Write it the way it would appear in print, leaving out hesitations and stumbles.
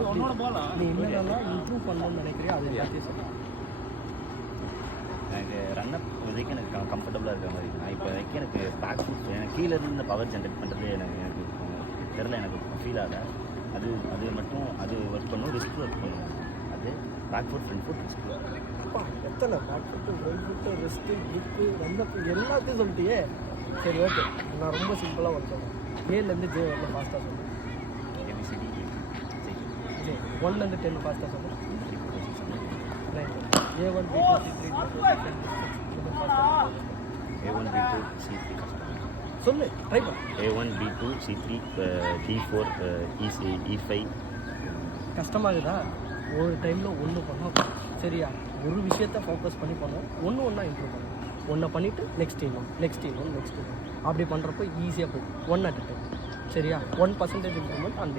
நீ என்னென்னலாம் இம்ப்ரூவ் பண்ணணும்னு நினைக்கிறியோ அது எல்லாத்தையும் சொல்லலாம். எனக்கு ரன்னப் வரைக்கும் எனக்கு கம்ஃபர்டபுளாக இருக்கிற மாதிரி. நான் இப்போ வரைக்கும் எனக்கு பேக் ஃபுட் எனக்கு கீழே இருந்து இந்த பவர் ஜென்ரேட் பண்ணுறது எனக்கு தெரில, எனக்கு ஃபீல் ஆகலை. அது மட்டும் அது ஒர்க் பண்ணும், ரிஸ்க் ஒர்க் பண்ணும். அது back foot front foot risk. அப்பா எத்தனை back foot front foot risk grip run up எல்லாத்தையும் சொல்லிட்டியே. சரி ஓகே, நான் ரொம்ப சிம்பிளாக ஒர்க் சொல்லுவேன். ஏலேருந்து ஜே வரல ஃபாஸ்ட்டாக சொல்லுவேன். ஏபிசிடி ஜே 1லேருந்து 10 ஃபாஸ்ட்டாக சொல்லுவேன். A1 B2 C3 A1 B2 C3 சொல்லு, ட்ரை பண்ணு. A1 B2 C3 D4 E5. கஷ்டமாகுதா? ஒரு டைமில் ஒன்று பண்ணால் சரியா? ஒரு விஷயத்தை ஃபோக்கஸ் பண்ணி பண்ணோம், ஒன்றா இம்ப்ரூவ் பண்ணுவோம். ஒன்றை பண்ணிவிட்டு நெக்ஸ்ட் இன்னும் அப்படி பண்ணுறப்போ ஈஸியாக போகும். 1 at a time சரியா? 1% இம்ப்ரூவ்மெண்ட் அந்த